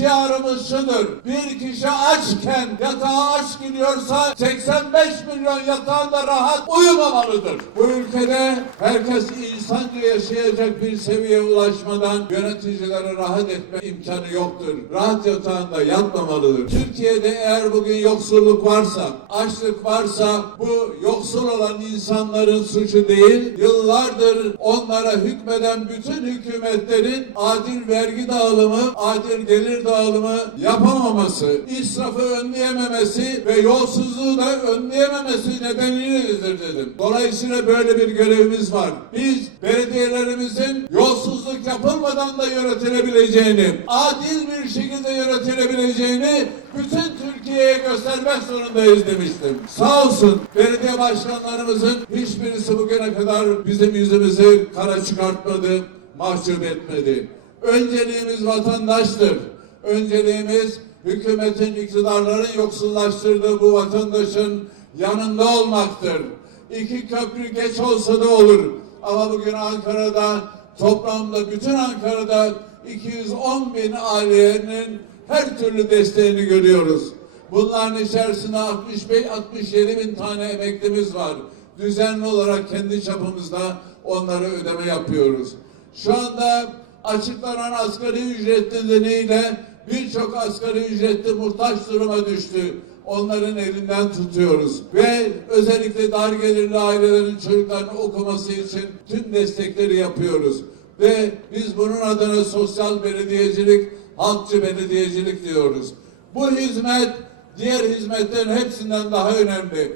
şiarımız şudur. Bir kişi açken yatağa aç gidiyorsa 85 milyon yatağında rahat uyumamalıdır. Bu ülkede herkes insanca yaşayacak bir seviyeye ulaşmadan yöneticilere rahat etme imkanı yoktur. Rahat yatağında yatmamalıdır. Türkiye'de eğer bugün yoksulluk varsa, açlık varsa bu yoksul olan insanların suçu değil, yıllardır onlara hükmeden bütün hükümetlerin adil vergi dağılımı, adil gelir dağılımı yapamaması, israfı önleyememesi ve yolsuzluğu da önleyememesi nedeniyledir dedim. Dolayısıyla böyle bir görevimiz var. Biz belediyelerimizin yolsuzluk yapılmadan da yönetilebileceğini, adil bir şekilde yönetilebileceğini bütün Türkiye'ye göstermek zorundayız demiştim. Sağ olsun belediye başkanlarımızın hiçbirisi bugüne kadar bizim yüzümüzü kara çıkartmadı, mahcup etmedi. Önceliğimiz vatandaştır. Önceliğimiz hükümetin, iktidarların yoksullaştırdığı bu vatandaşın yanında olmaktır. İki köprü geç olsa da olur. Ama bugün Ankara'da toplamda bütün Ankara'da 210 bin ailenin her türlü desteğini görüyoruz. Bunların içerisinde 65 67 bin tane emeklimiz var. Düzenli olarak kendi çapımızda onlara ödeme yapıyoruz. Şu anda açıklanan asgari ücret nedeniyle birçok asgari ücretli muhtaç duruma düştü. Onların elinden tutuyoruz. Ve özellikle dar gelirli ailelerin çocuklarının okuması için tüm destekleri yapıyoruz. Ve biz bunun adına sosyal belediyecilik, halkçı belediyecilik diyoruz. Bu hizmet diğer hizmetlerin hepsinden daha önemli.